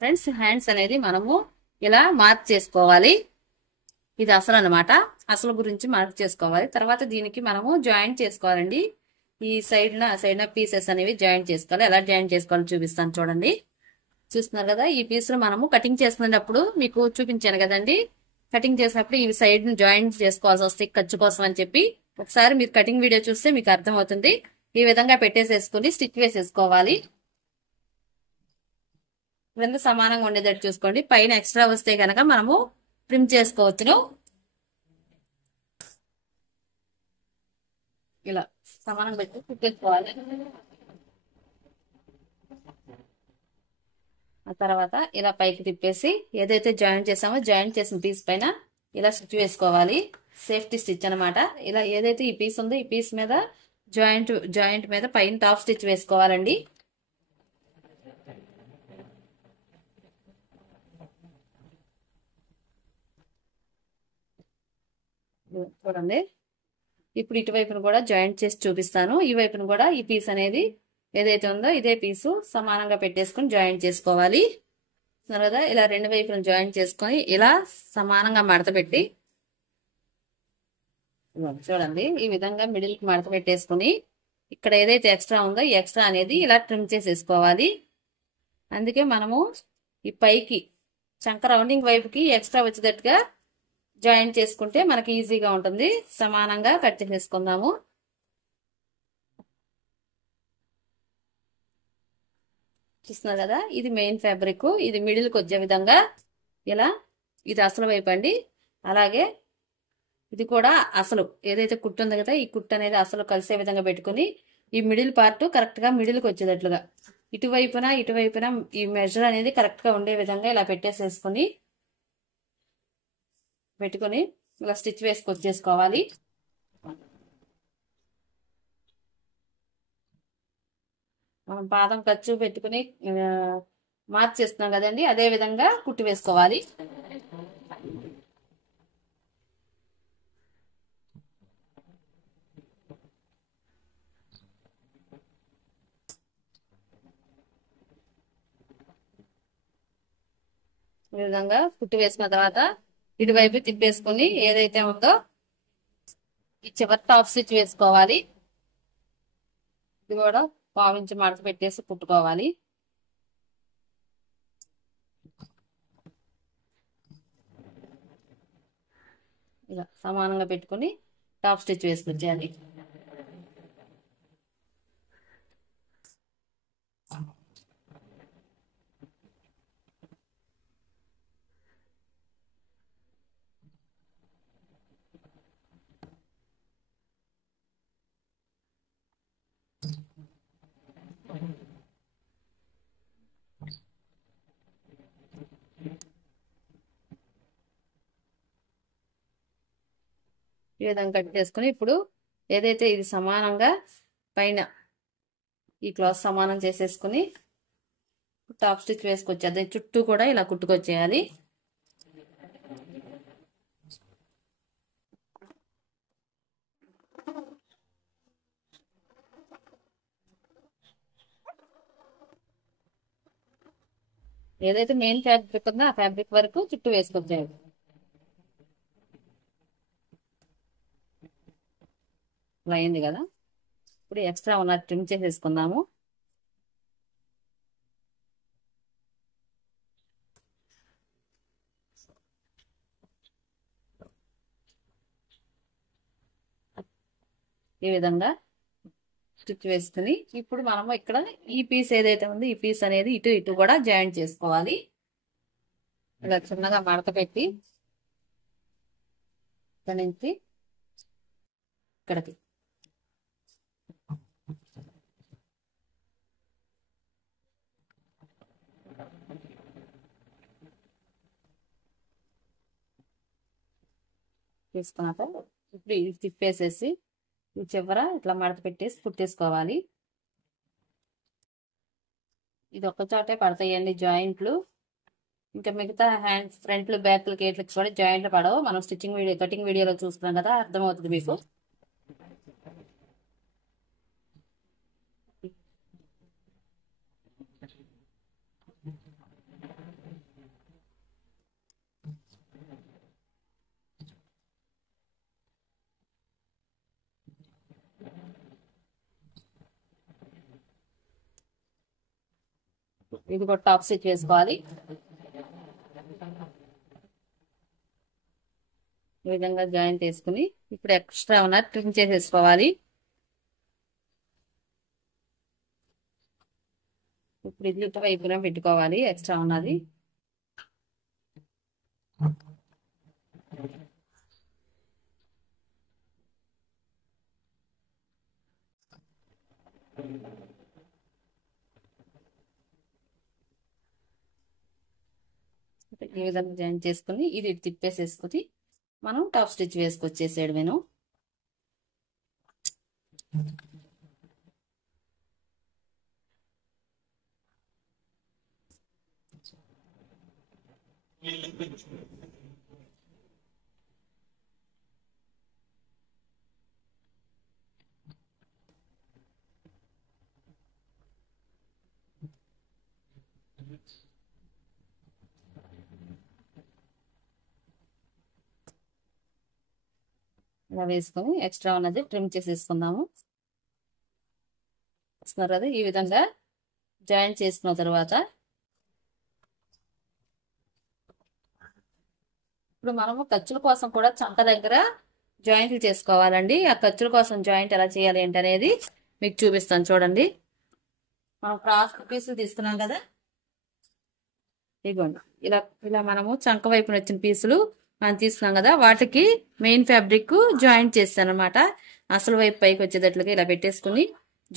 Friends hands అనేది మనము ఇలా మార్క్ చేసుకోవాలి. ఇది అసలు అన్నమాట. అసలు గురించి మార్క్ చేసుకోవాలి. తర్వాత దీనికి మనము జాయింట్ చేసుకోవాలండి. ఈ సైడ్ పీసెస్ అనేవి జాయింట్ చేసుకోవాలి. ఎలా జాయింట్ చేసుకోవాలో చూపిస్తాను చూడండి. చూస్తున్నారు కదా, ఈ పీస్ మనము కటింగ్ చేసుకునేటప్పుడు మీకు చూపించాను కదండి. కటింగ్ చేసినప్పుడు ఈ సైడ్ జాయింట్ చేసుకోవాల్సి వస్తాయి ఖర్చు కోసం అని చెప్పి. ఒకసారి మీరు కటింగ్ వీడియో చూస్తే మీకు అర్థమవుతుంది. ఈ విధంగా పెట్టేసేసుకుని స్టిచ్ వేసేసుకోవాలి. రెండు సమానంగా ఉండేటట్టు చూసుకోండి. పైన ఎక్స్ట్రా వస్తే కనుక మనము ట్రిమ్ చేసుకోవచ్చును. ఇలా సమానంగా పెట్టి కుట్టేసుకోవాలి. ఆ తర్వాత ఇలా పైకి తిప్పేసి ఏదైతే జాయింట్ చేసామో జాయింట్ చేసిన పీస్ పైన ఇలా స్టిచ్ వేసుకోవాలి. సేఫ్టీ స్టిచ్ అనమాట. ఇలా ఏదైతే ఈ పీస్ ఉందో ఈ పీస్ మీద జాయింట్ మీద పైన టాప్ స్టిచ్ వేసుకోవాలండి. చూడండి, ఇప్పుడు ఇటువైపును కూడా జాయింట్ చేసి చూపిస్తాను. ఈ వైపును కూడా ఈ పీస్ అనేది ఏదైతే ఉందో ఇదే పీసు సమానంగా పెట్టేసుకుని జాయింట్ చేసుకోవాలి. కదా, ఇలా రెండు వైపులను జాయింట్ చేసుకొని ఇలా సమానంగా మడత పెట్టి చూడండి, ఈ విధంగా మిడిల్ కి మడత పెట్టేసుకుని ఇక్కడ ఏదైతే ఎక్స్ట్రా ఉందో ఈ ఎక్స్ట్రా అనేది ఇలా ట్రిమ్ చేసేసుకోవాలి. అందుకే మనము ఈ పైకి చంక రౌండింగ్ వైపుకి ఎక్స్ట్రా వచ్చేటట్టుగా జాయింట్ చేసుకుంటే మనకి ఈజీగా ఉంటుంది. సమానంగా కట్ చేసేసుకుందాము. చూస్తున్నారు కదా, ఇది మెయిన్ ఫ్యాబ్రిక్. ఇది మిడిల్కి వచ్చే విధంగా ఇలా, ఇది అసలు వైపు అండి. అలాగే ఇది కూడా అసలు ఏదైతే కుట్టు ఉంది కదా, ఈ కుట్టు అనేది అసలు కలిసే విధంగా పెట్టుకుని ఈ మిడిల్ పార్ట్ కరెక్ట్ గా మిడిల్కి వచ్చేటట్లుగా ఇటువైపున ఈ మెజర్ అనేది కరెక్ట్ గా ఉండే విధంగా ఇలా పెట్టుకుని ఇలా స్టిచ్ వేసుకొచ్చేసుకోవాలి. మనం పాదం ఖర్చు పెట్టుకుని మార్క్ చేస్తున్నాం కదండి, అదే విధంగా కుట్టి వేసుకోవాలి. ఈ విధంగా కుట్టి వేసుకున్న తర్వాత ఇటువైపు తిప్పేసుకుని ఏదైతే ఉందో ఈ చివరి టాప్ స్టిచ్ వేసుకోవాలి. ఇది కూడా పావించి మడత పెట్టేసి కుట్టుకోవాలి. ఇలా సమానంగా పెట్టుకుని టాప్ స్టిచ్ వేసుకొచ్చేయాలి. ఈ విధంగా కట్ చేసుకుని ఇప్పుడు ఏదైతే ఇది సమానంగా పైన ఈ క్లాత్ సమానం చేసేసుకుని టాప్ స్టిచ్ వేసుకొచ్చేది. చుట్టూ కూడా ఇలా కుట్టుకొచ్చేయాలి. ఏదైతే మెయిన్ ఫ్యాబ్రిక్ ఉందో ఆ ఫ్యాబ్రిక్ వరకు చుట్టూ వేసుకొచ్చేయాలి. ఇలా అయింది కదా, ఇప్పుడు ఎక్స్ట్రా ఉన్న ట్రిమ్ చేసేసుకుందాము. ఈ విధంగా స్టిచ్ వేసుకుని ఇప్పుడు మనము ఇక్కడ ఈ పీస్ ఏదైతే ఉందో ఈ పీస్ అనేది ఇటు కూడా జాయింట్ చేసుకోవాలి. ఇలా చిన్నగా మడత పెట్టి ఇక్కడ నుంచి ఇక్కడికి తీసుకున్నాక ఇప్పుడు ఇది తిప్పేసేసి ఈ చివర ఇట్లా మడత పెట్టేసి కుట్టేసుకోవాలి. ఇది ఒక్క చోటే పడతాయండి జాయింట్లు. ఇంకా మిగతా హ్యాండ్స్ ఫ్రంట్లు బ్యాక్లు కేట్లకి కూడా జాయింట్లు పడవు. మనం స్టిచ్చింగ్ వీడియో కటింగ్ వీడియోలో చూస్తున్నాం కదా, అర్థమవుతుంది మీకు. ఇది కూడా టాప్ స్టిచ్ వేసుకోవాలి. ఈ విధంగా జాయింట్ వేసుకుని ఇప్పుడు ఎక్స్ట్రా ఉన్న ట్రిమ్ చేసేసుకోవాలి. ఇప్పుడు ఇది వైపున పెట్టుకోవాలి ఎక్స్ట్రా ఉన్నది. ఈ విధంగా జాయిన్ చేసుకుని ఇది తిప్పేసేసుకుని మనం టాప్ స్టిచ్ వేసుకొచ్చేసేయడమేను. ఇలా వేసుకొని ఎక్స్ట్రా ఉన్నది ట్రిమ్ చేసేసుకుందాము. వస్తున్నారు కదా, ఈ విధంగా జాయిన్ చేసుకున్న తర్వాత ఇప్పుడు మనము ఖర్చుల కోసం కూడా చంక దగ్గర జాయింట్లు చేసుకోవాలండి. ఆ ఖర్చుల కోసం జాయింట్ ఎలా చేయాలి ఏంటి అనేది మీకు చూపిస్తాను చూడండి. మనం క్రాస్ పీసులు తీసుకున్నాం కదా, ఇదిగోండి ఇలా ఇలా మనము చంక వైపున వచ్చిన పీసులు మనం తీసుకున్నాం కదా, వాటికి మెయిన్ ఫ్యాబ్రిక్ జాయింట్ చేస్తాను అనమాట. అసలు వైపు పైకి వచ్చేటట్లుగా ఇలా పెట్టేసుకుని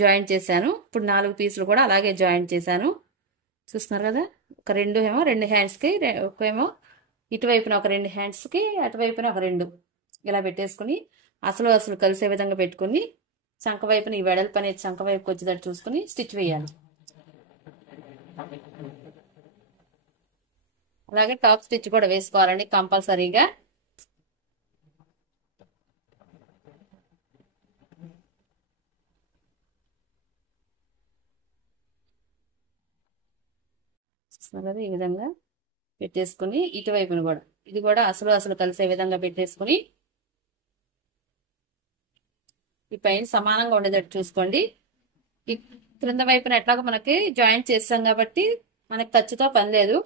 జాయింట్ చేశాను. ఇప్పుడు 4 పీసులు కూడా అలాగే జాయింట్ చేశాను. చూస్తున్నారు కదా, ఒక రెండు హ్యాండ్స్కి, ఒకేమో ఇటువైపున ఒక 2 హ్యాండ్స్కి, అటువైపున ఒక 2 ఇలా పెట్టేసుకుని అసలు కలిసే విధంగా పెట్టుకుని చంక వైపున ఈ వెడల్పు అనేది చంక వైపుకి వచ్చేటట్టు చూసుకుని స్టిచ్ వేయాలి. అలాగే టాప్ స్టిచ్ కూడా వేసుకోవాలండి కంపల్సరీగా. ఈ విధంగా పెట్టేసుకుని ఇటువైపున కూడా ఇది కూడా అసలు కలిసే విధంగా పెట్టేసుకుని ఈ పైన సమానంగా ఉండేటట్టు చూసుకోండి. ఈ క్రింద వైపున ఎట్లాగో మనకి జాయింట్ చేస్తాం కాబట్టి మనకి ఖర్చుతో పని లేదు,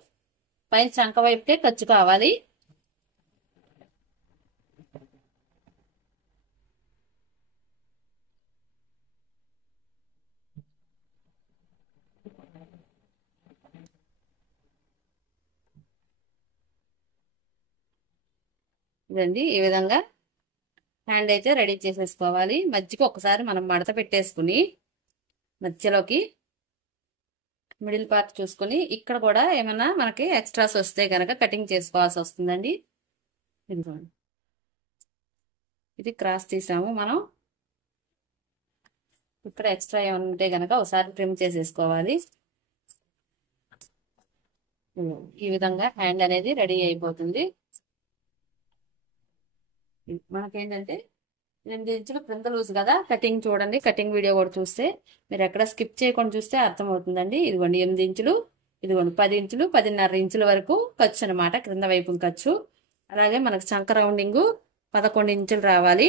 పైన చంక వైపుకే ఖర్చు కావాలి. ఇదండి, ఈ విధంగా హ్యాండ్ అయితే రెడీ చేసేసుకోవాలి. మధ్యకి ఒకసారి మనం మడత పెట్టేసుకుని మధ్యలోకి మిడిల్ పార్ట్ చూసుకుని ఇక్కడ కూడా ఏమైనా మనకి ఎక్స్ట్రాస్ వస్తే కనుక కటింగ్ చేసుకోవాల్సి వస్తుందండి. ఇది క్రాస్ తీసాము మనం, ఇక్కడ ఎక్స్ట్రా ఏమైనా ఉంటే కనుక ఒకసారి ట్రిమ్ చేసేసుకోవాలి. ఈ విధంగా హ్యాండ్ అనేది రెడీ అయిపోతుంది. మనకేంటంటే 2 ఇంచులు క్రింద లూజ్ కదా, కటింగ్ చూడండి, కటింగ్ వీడియో కూడా చూస్తే మీరు ఎక్కడ స్కిప్ చేయకుండా చూస్తే అర్థమవుతుందండి. ఇదిగోండి 8 ఇంచులు, ఇదిగోండి 10 ఇంచులు, 10.5 ఇంచుల వరకు ఖర్చు అనమాట, క్రింద వైపు ఖర్చు. అలాగే మనకు చంక రౌండింగ్ 11 ఇంచులు రావాలి.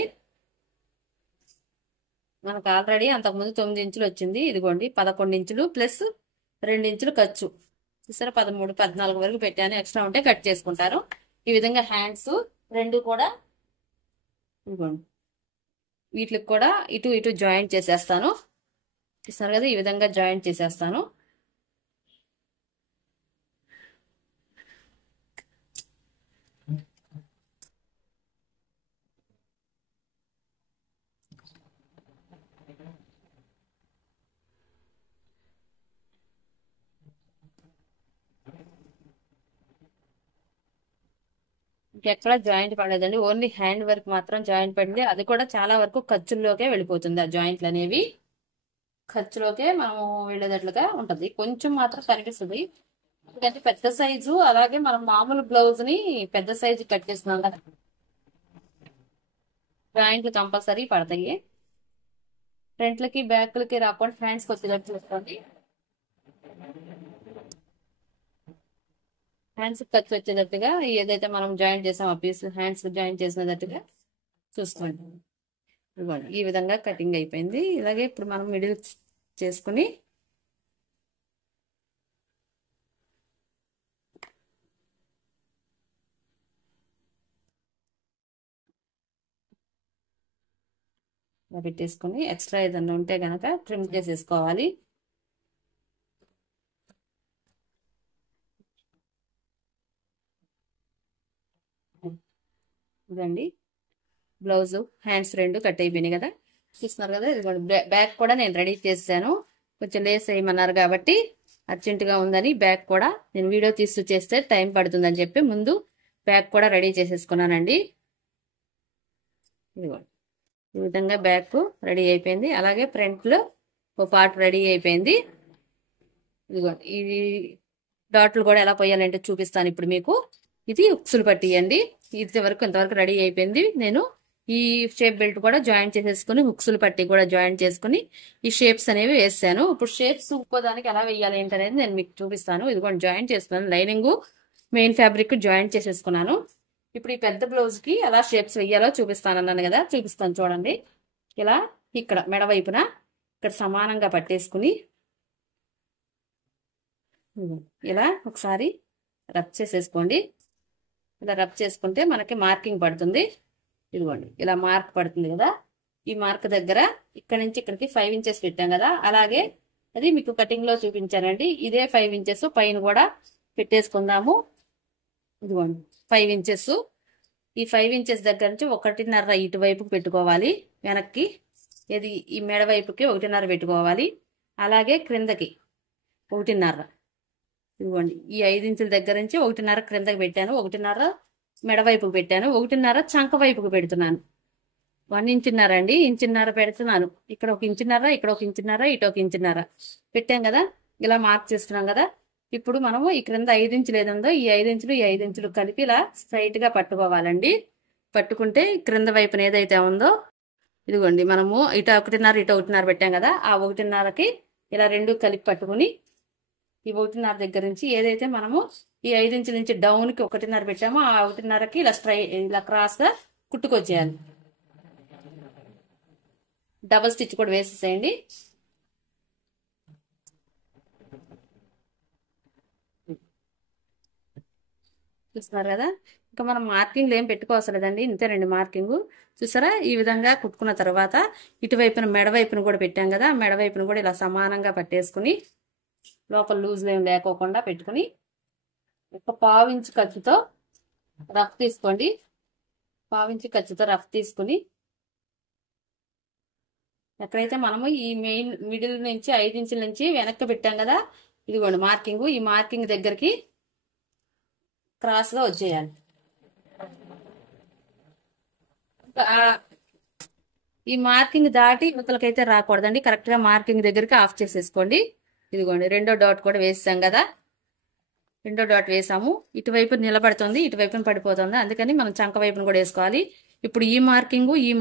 మనకు ఆల్రెడీ అంతకుముందు 9 ఇంచులు వచ్చింది. ఇదిగోండి 11 ఇంచులు ప్లస్ 2 ఇంచులు ఖర్చు చూసారా, 13, 14 వరకు పెట్టాను. ఎక్స్ట్రా ఉంటే కట్ చేసుకుంటారు. ఈ విధంగా హ్యాండ్స్ 2 కూడా ఇదిగోండి వీటికి కూడా ఇటు ఇటు జాయింట్ చేసేస్తాను. చూస్తారు కదా, ఈ విధంగా జాయింట్ చేసేస్తాను. ఇంకెక్కడ జాయింట్ పడలేదండి, ఓన్లీ హ్యాండ్ వర్క్ మాత్రం జాయింట్ పడింది. అది కూడా చాలా వరకు ఖర్చుల్లోకే వెళ్ళిపోతుంది. ఆ జాయింట్లు అనేవి ఖర్చులోకే మనము వెళ్ళేటట్లుగా ఉంటది. కొంచెం మాత్రం కనిపిస్తుంది, ఎందుకంటే పెద్ద సైజు. అలాగే మనం మామూలు బ్లౌజ్ ని పెద్ద సైజు కట్ చేస్తున్నాం కదా, జాయింట్లు కంపల్సరీ పడతాయి. ఫ్రంట్లకి బ్యాక్లకి రాకుండా హ్యాండ్స్కి వచ్చేటట్టు చూసుకోండి. హ్యాండ్స్ ఖర్చు వచ్చేటట్టుగా ఏదైతే మనం జాయింట్ చేసాం ఆ పీస్ హ్యాండ్స్ జాయింట్ చేసినట్టుగా చూసుకోండి. ఈ విధంగా కటింగ్ అయిపోయింది. ఇలాగే ఇప్పుడు మనం మిడిల్ చేసుకుని ఇలా పెట్టేసుకొని ఎక్స్ట్రా ఏదన్నా ఉంటే కనుక ట్రిమ్ చేసేసుకోవాలి. ఇదండి బ్లౌజ్, హ్యాండ్స్ రెండు కట్ అయిపోయినాయి కదా, చూస్తున్నారు కదా. ఇది బ్యాక్ కూడా నేను రెడీ చేశాను. కొంచెం లేస్ వేయమన్నారు కాబట్టి అర్జెంటుగా ఉందని బ్యాక్ కూడా నేను వీడియో తీస్తూ చేస్తే టైం పడుతుందని చెప్పి ముందు బ్యాక్ కూడా రెడీ చేసేసుకున్నానండి. ఇదిగోండి ఈ విధంగా బ్యాక్ రెడీ అయిపోయింది. అలాగే ఫ్రంట్లో ఒక పార్ట్ రెడీ అయిపోయింది. ఇదిగోండి ఇది డాట్లు కూడా ఎలా పోయాలంటే చూపిస్తాను ఇప్పుడు మీకు. ఇది ఉక్సులు పట్టియండి. ఇది వరకు ఇంతవరకు రెడీ అయిపోయింది. నేను ఈ షేప్ బెల్ట్ కూడా జాయింట్ చేసేసుకుని హుక్సులు పట్టి కూడా జాయింట్ చేసుకుని ఈ షేప్స్ అనేవి వేసాను. ఇప్పుడు షేప్స్ ఇంకోదానికి ఎలా వేయాలి ఏంటనేది నేను మీకు చూపిస్తాను. ఇదిగోండి జాయింట్ చేసుకున్నాను. లైనింగ్ మెయిన్ ఫ్యాబ్రిక్ జాయింట్ చేసేసుకున్నాను. ఇప్పుడు ఈ పెద్ద బ్లౌజ్ కి ఎలా షేప్స్ వేయాలో చూపిస్తాను అన్నాను కదా, చూపిస్తాను చూడండి. ఇలా ఇక్కడ మెడ వైపున ఇక్కడ సమానంగా పట్టేసుకుని ఇలా ఒకసారి రబ్ చేసేసుకోండి. ఇలా రబ్ చేసుకుంటే మనకి మార్కింగ్ పడుతుంది. ఇదిగోండి ఇలా మార్క్ పడుతుంది కదా, ఈ మార్క్ దగ్గర ఇక్కడ నుంచి ఇక్కడికి 5 ఇంచెస్ పెట్టాం కదా, అలాగే అది మీకు కటింగ్ లో చూపించానండి. ఇదే 5 ఇంచెస్ పైన కూడా పెట్టేసుకుందాము. ఇదిగోండి 5 ఇంచెస్. ఈ 5 ఇంచెస్ దగ్గర నుంచి 1.5 ఇటువైపుకి పెట్టుకోవాలి. వెనక్కి ఇది ఈ మెడ వైపుకి 1.5 పెట్టుకోవాలి. అలాగే క్రిందకి 1.5. ఇదిగోండి ఈ 5 ఇంచుల దగ్గర నుంచి 1.5 క్రిందకి పెట్టాను, 1.5 మెడ వైపుకి పెట్టాను, 1.5 చంక వైపుకి పెడుతున్నాను. 1 ఇంచున్నర అండి, ఇంచున్నర పెడుతున్నాను. ఇక్కడ 1 ఇంచున్నర, ఇక్కడ 1 ఇంచున్నర, ఇటు 1 ఇంచున్నర పెట్టాం కదా. ఇలా మార్క్ చేస్తున్నాం కదా. ఇప్పుడు మనము ఈ క్రింద 5 ఇంచులు ఏదుందో ఈ 5 ఇంచులు ఈ 5 ఇంచులు కలిపి ఇలా స్ట్రైట్ గా పట్టుకోవాలండి. పట్టుకుంటే క్రింద వైపున ఏదైతే ఉందో ఇదిగోండి మనము ఇటు 1.5 ఇటు 1.5 పెట్టాం కదా, ఆ 1.5కి ఇలా రెండు కలిపి పట్టుకుని ఈ 1.5 దగ్గర నుంచి ఏదైతే మనము ఈ 5 ఇంచుల నుంచి డౌన్ కి 1.5 పెట్టామో ఆ 1.5కి ఇలా ఇలా క్రాస్ గా కుట్టుకొచ్చేయాలి. డబల్ స్టిచ్ కూడా వేసేసేయండి. చూస్తున్నారు కదా. ఇంకా మనం మార్కింగ్లు ఏం పెట్టుకోవసరం లేదండి, ఇంతేనండి మార్కింగ్. చూసారా ఈ విధంగా కుట్టుకున్న తర్వాత ఇటువైపున మెడవైపును కూడా పెట్టాం కదా, మెడవైపును కూడా ఇలా సమానంగా పట్టేసుకుని లోపల లూజ్లు ఏం లేకోకుండా పెట్టుకుని ఒక 1/4 ఇంచు ఖర్చుతో రఫ్ తీసుకోండి. 1/4 ఇంచు ఖర్చుతో రఫ్ తీసుకుని ఎక్కడైతే మనము ఈ మెయిన్ మిడిల్ నుంచి 5 ఇంచుల నుంచి వెనక్కి పెట్టాం కదా, ఇదిగోండి మార్కింగ్. ఈ మార్కింగ్ దగ్గరికి క్రాస్ గా వచ్చేయాలి. ఈ మార్కింగ్ దాటి ఇవతలకైతే రాకూడదండి. కరెక్ట్ గా మార్కింగ్ దగ్గరికి ఆఫ్ చేసేసుకోండి. ఇదిగోండి రెండో డాట్ కూడా వేసాం కదా, రెండో డాట్ వేసాము. ఇటువైపు నిలబడుతుంది, ఇటువైపున పడిపోతుంది, అందుకని మనం చంక వైపును కూడా వేసుకోవాలి. ఇప్పుడు ఈ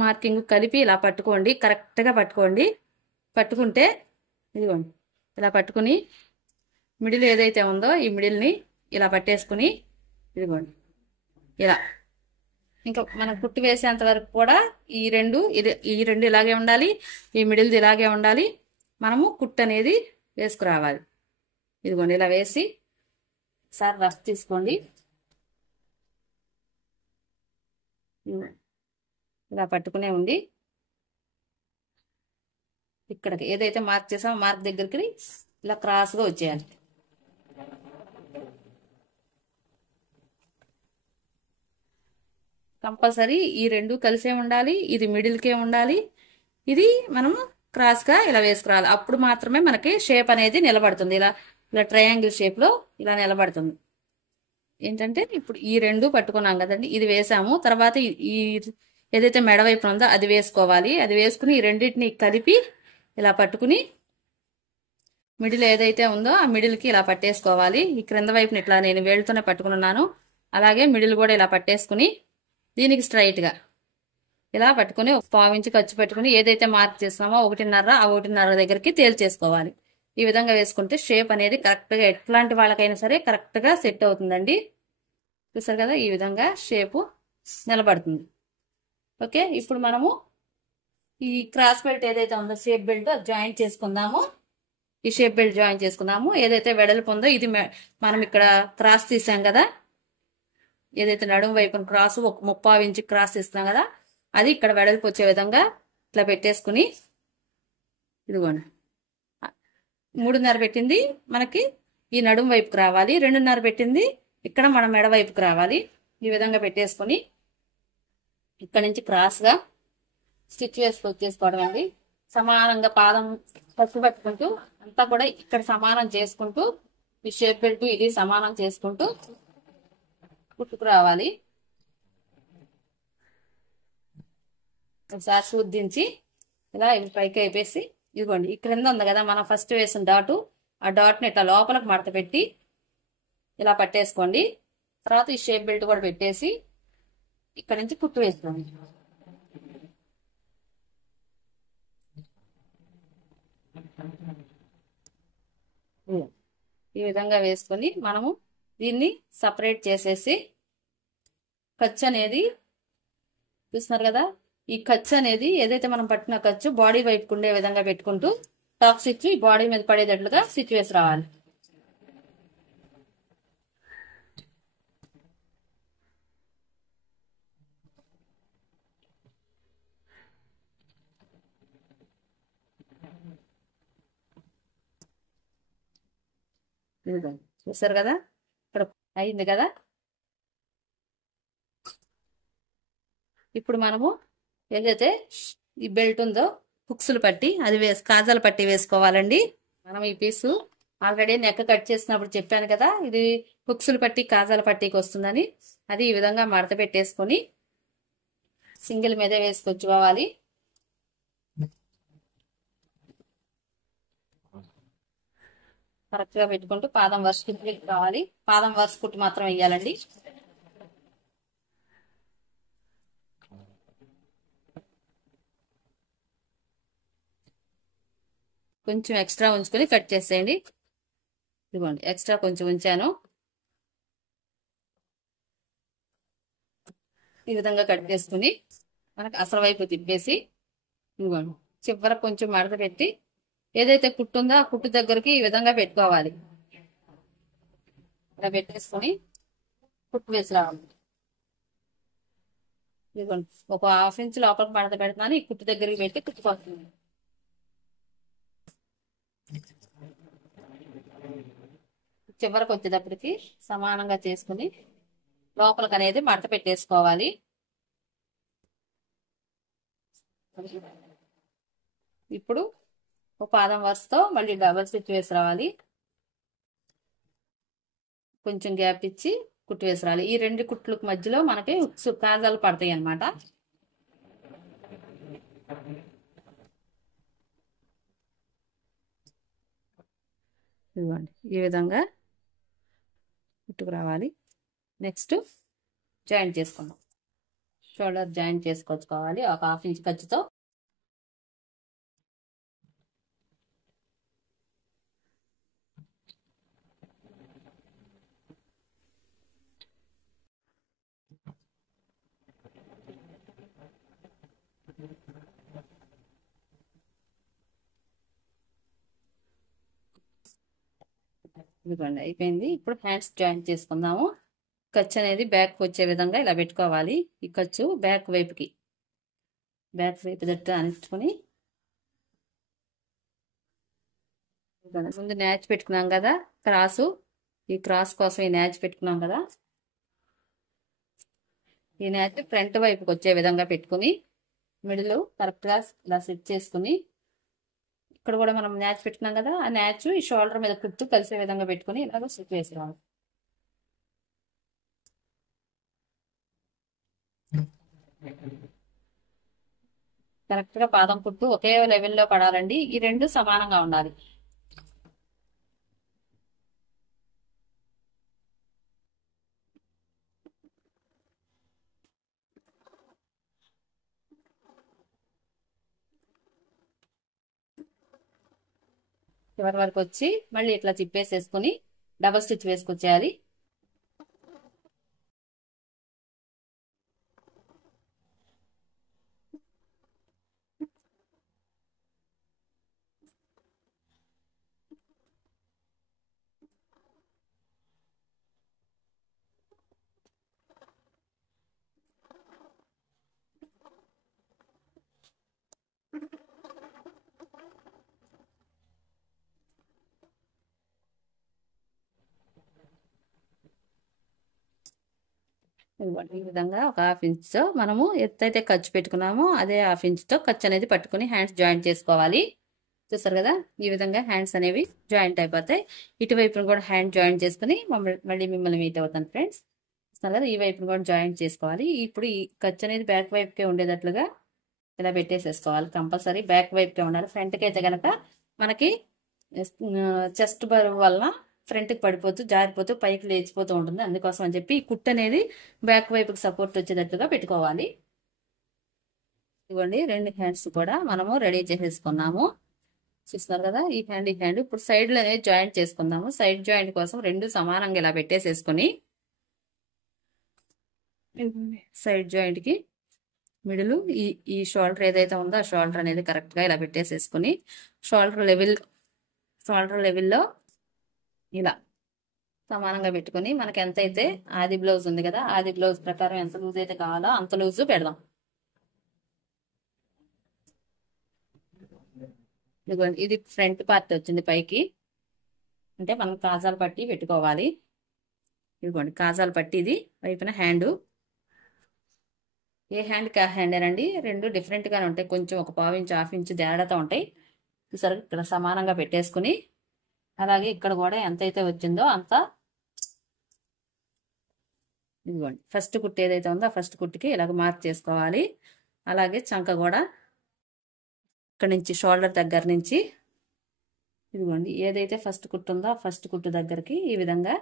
మార్కింగ్ కలిపి ఇలా పట్టుకోండి, కరెక్ట్ గా పట్టుకోండి. పట్టుకుంటే ఇదిగోండి ఇలా పట్టుకుని మిడిల్ ఏదైతే ఉందో ఈ మిడిల్ ని ఇలా పట్టేసుకుని ఇదిగోండి ఇలా ఇంకా మనం కుట్టు వేసేంత వరకు కూడా ఈ రెండు ఇలాగే ఉండాలి, ఈ మిడిల్ది ఇలాగే ఉండాలి. మనము కుట్టు అనేది వేసుకురావాలి. ఇదిగోండి ఇలా వేసి ఒకసారి రఫ్ తీసుకోండి. ఇలా పట్టుకునే ఉండి ఇక్కడికి ఏదైతే మార్క్ చేసామో మార్క్ దగ్గరికి ఇలా క్రాస్ గా వచ్చేయాలి. కంపల్సరీ ఈ రెండు కలిసే ఉండాలి, ఇది మిడిల్కే ఉండాలి, ఇది మనము క్రాస్ గా ఇలా వేసుకురావాలి. అప్పుడు మాత్రమే మనకి షేప్ అనేది నిలబడుతుంది. ఇలా ఇలా ట్రయాంగిల్ షేప్ లో ఇలా నిలబడుతుంది. ఏంటంటే ఇప్పుడు ఈ రెండు పట్టుకున్నాం కదండి, ఇది వేసాము. తర్వాత ఈ ఏదైతే మెడ వైపు ఉందో అది వేసుకోవాలి. అది వేసుకుని ఈ రెండింటిని కలిపి ఇలా పట్టుకుని మిడిల్ ఏదైతే ఉందో ఆ మిడిల్ కి ఇలా పట్టేసుకోవాలి. ఈ క్రింద వైపుని ఇట్లా నేను వేళ్ళతోనే పట్టుకున్నాను. అలాగే మిడిల్ కూడా ఇలా పట్టేసుకుని దీనికి స్ట్రైట్ గా ఇలా పట్టుకుని ఒక 1/4 ఇంచు ఖర్చు పెట్టుకుని ఏదైతే మార్క్ చేస్తున్నామో 1.5 ఆ 1.5 దగ్గరికి తేల్చేసుకోవాలి. ఈ విధంగా వేసుకుంటే షేప్ అనేది కరెక్ట్ గా ఎట్లాంటి వాళ్ళకైనా సరే కరెక్ట్ గా సెట్ అవుతుందండి. చూసారు కదా ఈ విధంగా షేపు నిలబడుతుంది. ఓకే, ఇప్పుడు మనము ఈ క్రాస్ బెల్ట్ ఏదైతే ఉందో షేప్ బెల్ట్ జాయింట్ చేసుకుందాము. ఈ షేప్ బెల్ట్ జాయిన్ చేసుకుందాము. ఏదైతే వెడల్పు ఉందో ఇది మనం ఇక్కడ క్రాస్ తీసాం కదా, ఏదైతే నడుము వైపున క్రాస్ ఒక 3/4 ఇంచు క్రాస్ తీస్తున్నాం కదా, అది ఇక్కడ వెడల్పు వచ్చే విధంగా ఇట్లా పెట్టేసుకుని ఇదిగోండి 3:30 పెట్టింది మనకి ఈ నడుము వైపుకి రావాలి, 2:30 పెట్టింది ఇక్కడ మన మెడ వైపుకి రావాలి. ఈ విధంగా పెట్టేసుకొని ఇక్కడ నుంచి క్రాస్గా స్టిచ్ వచ్చేసుకోవడం అండి. సమానంగా పాదం ఖర్చు పెట్టుకుంటూ అంతా కూడా ఇక్కడ సమానం చేసుకుంటూ ఈ షేప్ బెల్ట్ ఇది సమానం చేసుకుంటూ కుట్టుకు రావాలి. ఒకసారి సూదించి ఇలా పైకి అయిపోసి ఇదిగోండి ఈ క్రింద ఉంది కదా మనం ఫస్ట్ వేసిన డాటు, ఆ డాట్ని ఇట్లా లోపలికి మడత పెట్టి ఇలా పట్టేసుకోండి. తర్వాత ఈ షేప్ బెల్ట్ కూడా పెట్టేసి ఇక్కడ నుంచి కుట్టు వేసుకోండి. ఈ విధంగా వేసుకొని మనము దీన్ని సపరేట్ చేసేసి ఖర్చు అనేది చూస్తున్నారు కదా, ఈ ఖర్చు అనేది ఏదైతే మనం పట్టిన ఖర్చు బాడీ వైపుకు ఉండే విధంగా పెట్టుకుంటూ టాప్ స్టిచ్ ఈ బాడీ మీద పడేటట్లుగా స్టిచ్ వేసి రావాలి. చూసారు కదా ఇక్కడ అయింది కదా. ఇప్పుడు మనము ఏదైతే ఈ బెల్ట్ ఉందో హుక్స్లు పట్టి అది కాజాల పట్టి వేసుకోవాలండి. మనం ఈ పీసు ఆల్రెడీ నెక్ కట్ చేసినప్పుడు చెప్పాను కదా, ఇది హుక్స్లు పట్టి కాజాల పట్టీకి వస్తుందని. అది ఈ విధంగా మడత పెట్టేసుకొని సింగిల్ మీద వేసుకొచ్చుకోవాలి. కరెక్ట్ గా పెట్టుకుంటూ పాదం వరుస కుట్టు కావాలి. పాదం వరుస కుట్టు మాత్రం వేయాలండి. కొంచెం ఎక్స్ట్రా ఉంచుకొని కట్ చేసేయండి. ఇదిగోండి ఎక్స్ట్రా కొంచెం ఉంచాను. ఈ విధంగా కట్ చేసుకుని మనకు అసలు వైపు తిప్పేసి ఇదిగోండి చివర కొంచెం మడత పెట్టి ఏదైతే కుట్టు ఉందో ఆ కుట్టు దగ్గరికి ఈ విధంగా పెట్టుకోవాలి. ఇలా పెట్టేసుకొని కుట్టు వేసి రావాలి. ఇదిగోండి ఒక 1/2 ఇంచ్ లోపలికి మడత పెడుతున్నాను, ఈ కుట్టు దగ్గరికి పెట్టి కుట్టుకోవాలి. చివరికి వచ్చేటప్పటికి సమానంగా చేసుకుని లోపలికి అనేది మడత పెట్టేసుకోవాలి. ఇప్పుడు ఒక పాదం వరుసతో మళ్ళీ డబల్ స్టిచ్ వేసి రావాలి. కొంచెం గ్యాప్ ఇచ్చి కుట్టు వేసి రావాలి. ఈ 2 కుట్లకు మధ్యలో మనకి కాజాలు పడతాయి అన్నమాట. ఇదిగోండి ఈ విధంగా కుట్టుకు రావాలి. నెక్స్ట్ జాయింట్ చేసుకుందాం. షోల్డర్ జాయింట్ చేసుకొచ్చుకోవాలి ఒక 1/2 ఇంచ్ ఖర్చుతో. ఇదిగోండి అయిపోయింది. ఇప్పుడు హ్యాండ్స్ జాయింట్ చేసుకుందాము. ఖర్చు అనేది బ్యాక్ వచ్చే విధంగా ఇలా పెట్టుకోవాలి. ఈ ఖర్చు బ్యాక్ వైపు దట్టు అనిచ్చుకొని ముందు న్యాచ్ పెట్టుకున్నాం కదా క్రాసు, ఈ క్రాస్ కోసం ఈ న్యాచ్ పెట్టుకున్నాం కదా, ఈ న్యాచ్ ఫ్రంట్ వైపుకి వచ్చే విధంగా పెట్టుకుని మిడిల్ కరెక్ట్గా ఇలా సెట్ చేసుకుని ఇక్కడ కూడా మనం న్యాచ్ పెట్టుకున్నాం కదా, ఆ న్యాచ్ ఈ షోల్డర్ మీద కుట్టు కలిసే విధంగా పెట్టుకుని ఇలాగ సెట్ వేసేవాళ్ళం. కరెక్ట్ గా పాదం కుట్టు ఒకే లెవెల్లో పడాలండి. ఈ 2 సమానంగా ఉండాలి. చివరి వరకు వచ్చి మళ్ళీ ఇట్లా తిప్పేసేసుకుని డబల్ స్టిచ్ వేసుకొచ్చేయాలి. ఇదిగోండి ఈ విధంగా ఒక హాఫ్ ఇంచ్తో మనము ఎత్తైతే ఖర్చు పెట్టుకున్నామో అదే హాఫ్ ఇంచ్తో ఖర్చు అనేది పట్టుకుని హ్యాండ్స్ జాయింట్ చేసుకోవాలి. చూసారు కదా, ఈ విధంగా హ్యాండ్స్ అనేవి జాయింట్ అయిపోతాయి. ఇటువైపును కూడా హ్యాండ్ జాయింట్ చేసుకుని మళ్ళీ మిమ్మల్ని మీట్ అవుతాను ఫ్రెండ్స్. చూస్తున్నారు కదా, ఈ వైపును కూడా జాయింట్ చేసుకోవాలి. ఇప్పుడు ఈ ఖర్చు అనేది బ్యాక్ వైపుకే ఉండేటట్లుగా ఇలా పెట్టేసేసుకోవాలి. కంపల్సరీ బ్యాక్ వైపుకే ఉండాలి. ఫ్రంట్కి అయితే కనుక మనకి చెస్ట్ బరువు వలన ఫ్రంట్కి పడిపోతూ జారిపోతూ పైకి లేచిపోతూ ఉంటుంది. అందుకోసం అని చెప్పి ఈ కుట్టు అనేది బ్యాక్ వైపుకి సపోర్ట్ వచ్చేటట్టుగా పెట్టుకోవాలి. ఇవ్వండి, రెండు హ్యాండ్స్ కూడా మనము రెడీ చేసేసుకున్నాము. చూస్తున్నారు కదా, ఈ హ్యాండ్ ఇప్పుడు సైడ్లు అనేది జాయింట్ చేసుకుందాము. సైడ్ జాయింట్ కోసం రెండు సమానంగా ఇలా పెట్టేసేసుకుని సైడ్ జాయింట్ కి మిడిల్ ఈ షోల్డర్ ఏదైతే ఉందో ఆ షోల్డర్ అనేది కరెక్ట్ గా ఇలా పెట్టేసేసుకుని షోల్డర్ లెవెల్లో ఇలా సమానంగా పెట్టుకుని మనకి ఎంత అయితే ఆది బ్లౌజ్ ఉంది కదా, ఆది బ్లౌజ్ ప్రకారం ఎంత లూజ్ అయితే కావాలో అంత లూజు పెడదాం. ఇదిగోండి, ఇది ఫ్రంట్ పార్ట్ వచ్చింది పైకి, అంటే మనం కాజాలు పట్టి పెట్టుకోవాలి. ఇదిగోండి కాజాలు పట్టి ఇది వైపున హ్యాండ్. ఏ హ్యాండ్కి ఆ హ్యాండేనండి, రెండు డిఫరెంట్ గానే ఉంటాయి. కొంచెం ఒక పావు ఇంచు హాఫ్ ఇంచు తేడాతో ఉంటాయి. చూసారు, ఇక్కడ సమానంగా పెట్టేసుకుని అలాగే ఇక్కడ కూడా ఎంతైతే వచ్చిందో అంత ఇదిగోండి ఫస్ట్ కుట్టు ఏదైతే ఉందో ఆ ఫస్ట్ కుట్టుకి ఇలాగ మార్క్ చేసుకోవాలి. అలాగే చంక కూడా ఇక్కడ నుంచి షోల్డర్ దగ్గర నుంచి ఇదిగోండి ఏదైతే ఫస్ట్ కుట్టు ఉందో ఆ ఫస్ట్ కుట్టు దగ్గరికి ఈ విధంగా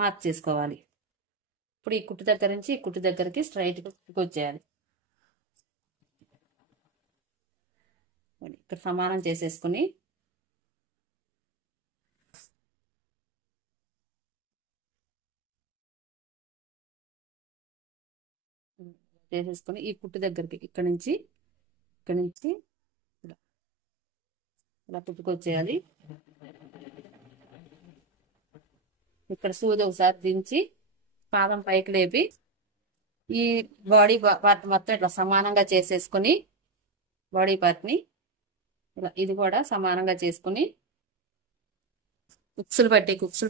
మార్క్ చేసుకోవాలి. ఇప్పుడు ఈ కుట్టు దగ్గర నుంచి ఈ కుట్టు దగ్గరికి స్ట్రైట్ వచ్చేయాలి. ఇక్కడ సమానం చేసేసుకుని ఈ కుట్టు దగ్గరికి ఇక్కడ నుంచి ఇలా కుట్టుకొచ్చేయాలి. ఇక్కడ సూది ఒకసారి దించి పాదం పైకి లేపి ఈ బాడీ పార్ట్ మొత్తం ఇట్లా సమానంగా చేసేసుకుని బాడీ పార్ట్ని ఇలా ఇది కూడా సమానంగా చేసుకుని కుక్సులు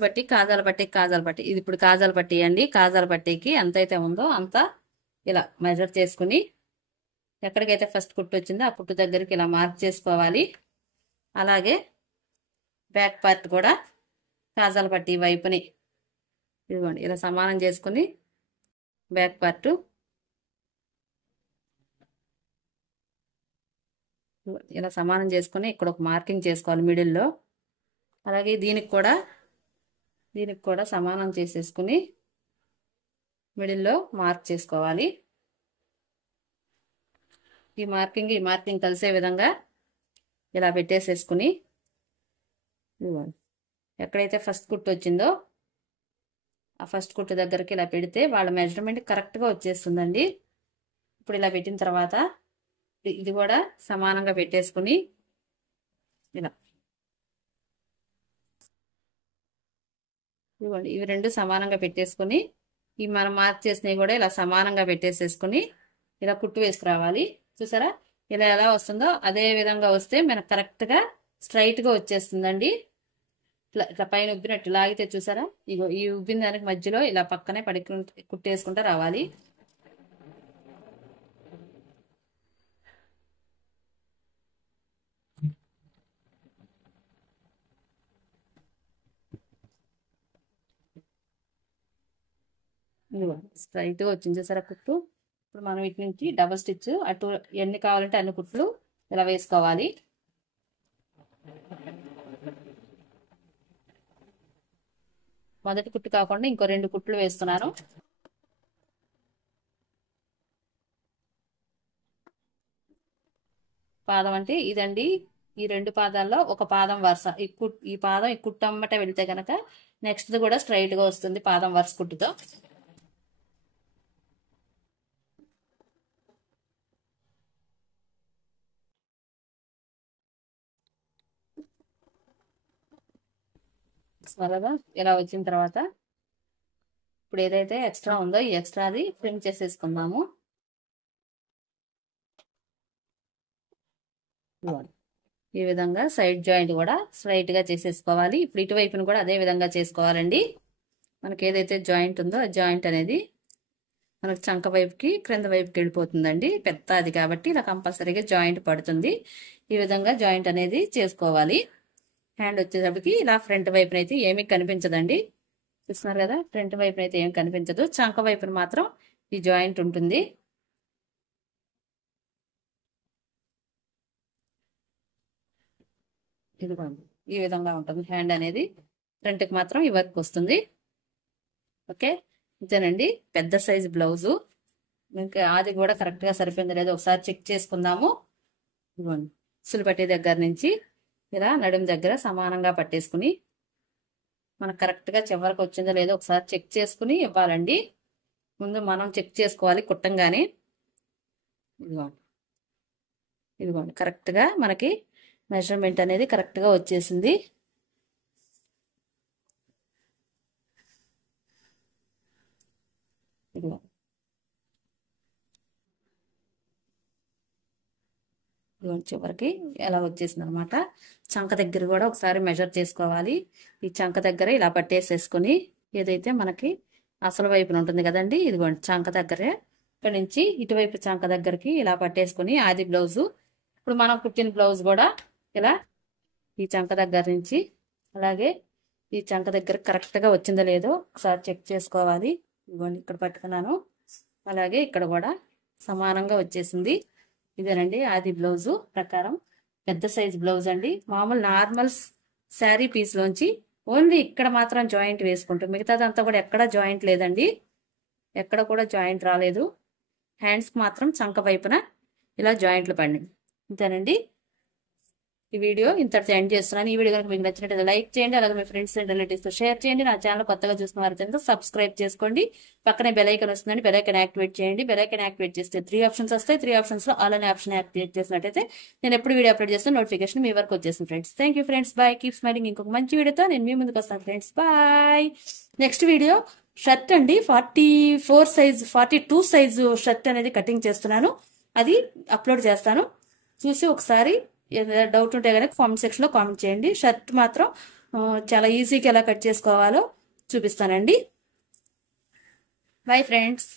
పట్టి కాజాల పట్టి ఇది ఇప్పుడు కాజాల పట్టి అండి. కాజాల పట్టికి ఎంతైతే ఉందో అంత ఇలా మెజర్ చేసుకుని ఎక్కడికైతే ఫస్ట్ కుట్టు వచ్చిందో ఆ కుట్టు దగ్గరికి ఇలా మార్క్ చేసుకోవాలి. అలాగే బ్యాక్ పార్ట్ కూడా కాజాల పట్టి వైపుని ఇదిగోండి ఇలా సమానం చేసుకుని బ్యాక్ పార్ట్ ఇలా సమానం చేసుకుని ఇక్కడ ఒక మార్కింగ్ చేసుకోవాలి మిడిల్లో. అలాగే దీనికి కూడా సమానం చేసేసుకుని మిడిల్లో మార్క్ చేసుకోవాలి. ఈ మార్కింగ్ కలిసే విధంగా ఇలా పెట్టేసేసుకుని ఎక్కడైతే ఫస్ట్ కుట్టు వచ్చిందో ఆ ఫస్ట్ కుట్టు దగ్గరికి ఇలా పెడితే వాళ్ళ మెజర్మెంట్ కరెక్ట్గా వచ్చేస్తుందండి. ఇప్పుడు ఇలా పెట్టిన తర్వాత ఇది కూడా సమానంగా పెట్టేసుకుని ఇలా ఇవ్వండి ఇవి రెండు సమానంగా పెట్టేసుకుని ఈ మనం మార్క్ చేసినవి కూడా ఇలా సమానంగా పెట్టేసేసుకుని ఇలా కుట్టు వేసుకురావాలి. చూసారా, ఇలా ఎలా వస్తుందో అదే విధంగా వస్తే మనకు కరెక్ట్గా స్ట్రైట్గా వచ్చేస్తుందండి. ఇట్లా పైన ఉబ్బినట్టు లాగితే చూసారా, ఇగో ఈ ఉబ్బిన దానికి మధ్యలో ఇలా పక్కనే కుట్టేసుకుంటూ రావాలి. స్ట్రైట్గా వచ్చింది చూసారా కుట్టు. ఇప్పుడు మనం ఇటు నుంచి డబుల్ స్టిచ్ అటు ఎన్ని కావాలంటే అన్ని కుట్లు ఇలా వేసుకోవాలి. మొదటి కుట్టు కాకుండా ఇంకో రెండు కుట్లు వేస్తున్నాను. పాదం అంటే ఇదండి, ఈ రెండు పాదాల్లో ఒక పాదం వరుస ఈ పాదం ఈ కుట్టు అమ్మట వెళ్తే కనుక నెక్స్ట్ కూడా స్ట్రైట్ గా వస్తుంది పాదం వరుస కుట్టుతో. త్వరగా ఇలా వచ్చిన తర్వాత ఇప్పుడు ఏదైతే ఎక్స్ట్రా ఉందో ఈ ఎక్స్ట్రాది ట్రిమ్ చేసేసుకుందాము. ఈ విధంగా సైడ్ జాయింట్ కూడా స్ట్రైట్ గా చేసేసుకోవాలి. ఇప్పుడు ఇటువైపును కూడా అదే విధంగా చేసుకోవాలండి. మనకి ఏదైతే జాయింట్ ఉందో ఆ జాయింట్ అనేది మనకు చంక వైపుకి క్రింద వైపుకి వెళ్ళిపోతుందండి. పెద్ద అది కాబట్టి ఇలా కంపల్సరీగా జాయింట్ పడుతుంది. ఈ విధంగా జాయింట్ అనేది చేసుకోవాలి. హ్యాండ్ వచ్చేటప్పటికి ఇలా ఫ్రంట్ వైపున అయితే ఏమీ కనిపించదండి. చూస్తున్నారు కదా, ఫ్రంట్ వైపున అయితే ఏమి కనిపించదు. చంక వైపున మాత్రం ఈ జాయింట్ ఉంటుంది. ఇదిగోండి, ఈ విధంగా ఉంటుంది. హ్యాండ్ అనేది ఫ్రంట్కి మాత్రం ఈ వర్క్ వస్తుంది. ఓకే, ఇదేనండి పెద్ద సైజు బ్లౌజు. ఇంకా అది కూడా కరెక్ట్గా సరిపోయింది లేదో ఒకసారి చెక్ చేసుకుందాము. ఇదిగోండి, సులుపట్టి దగ్గర నుంచి ఇలా నడుము దగ్గర సమానంగా పట్టేసుకుని మనకు కరెక్ట్గా చివరికి వచ్చిందో లేదో ఒకసారి చెక్ చేసుకుని ఇవ్వాలండి. ముందు మనం చెక్ చేసుకోవాలి కుట్టంగానే. ఇదిగోండి, ఇదిగోండి కరెక్ట్గా మనకి మెజర్మెంట్ అనేది కరెక్ట్గా వచ్చేసింది. ఇదిగో చివరికి ఎలా వచ్చేసింది అనమాట. చంక దగ్గర కూడా ఒకసారి మెజర్ చేసుకోవాలి. ఈ చంక దగ్గర ఇలా పట్టేసేసుకుని ఏదైతే మనకి అసలు వైపున ఉంటుంది కదండి, ఇదిగోండి చంక దగ్గరే ఇక్కడ నుంచి ఇటువైపు చంక దగ్గరికి ఇలా పట్టేసుకుని ఆది బ్లౌజు ఇప్పుడు మనం కుట్టిన బ్లౌజ్ కూడా ఇలా ఈ చంక దగ్గర నుంచి అలాగే ఈ చంక దగ్గర కరెక్ట్గా వచ్చిందో లేదో ఒకసారి చెక్ చేసుకోవాలి. ఇదిగోండి ఇక్కడ పట్టుకున్నాను, అలాగే ఇక్కడ కూడా సమానంగా వచ్చేసింది. ఇదేనండి ఆది బ్లౌజు ప్రకారం పెద్ద సైజ్ బ్లౌజ్ అండి. మామూలు నార్మల్ శారీ పీస్లోంచి ఓన్లీ ఇక్కడ మాత్రం జాయింట్ వేసుకుంటాం, మిగతాదంతా కూడా ఎక్కడ జాయింట్ లేదండి, ఎక్కడ కూడా జాయింట్ రాలేదు. హ్యాండ్స్కి మాత్రం చంక వైపున ఇలా జాయింట్లు పడినాయి. ఇంతేనండి, ఈ వీడియో ఇంతటితో ఎండ్ చేస్తున్నాను. ఈ వీడియో కనుక మీకు నచ్చినట్లయితే లైక్ చేయండి, అలాగే మీ ఫ్రెండ్స్ అండ్ రిలేటివ్స్తో షేర్ చేయండి. నా ఛానల్ కొత్తగా చూసిన వారైతే సబ్స్క్రైబ్ చేసుకోండి. పక్కనే బెల్ ఐకాన్ వస్తుందండి, బెల్ ఐకాన్ యాక్టివేట్ చేయండి. బెల్ ఐకాన్ యాక్టివేట్ చేస్తే 3 ఆప్షన్స్ వస్తాయి. 3 ఆప్షన్స్ లో ఆల్ అనే ఆప్షన్ యాక్టివేట్ చేసినట్టయితే నేను ఎప్పుడు వీడియో అప్లోడ్ చేస్తే నోటిఫికేషన్ మీ వరకు వచ్చేసింది friends. Thank you friends, bye, keep smiling. ఇంకొక మంచి వీడియోతో నేను మీ ముందుకు వస్తాను friends, bye. Next video shirt అండి, 42 సైజు షర్ట్ అనేది కటింగ్ చేస్తున్నాను, అది అప్లోడ్ చేస్తాను. చూసి ఒకసారి ఏదైనా డౌట్ ఉంటే కనుక కామెంట్ సెక్షన్లో కామెంట్ చేయండి. షర్ట్ మాత్రం చాలా ఈజీగా ఎలా కట్ చేసుకోవాలో చూపిస్తానండి. Bye friends.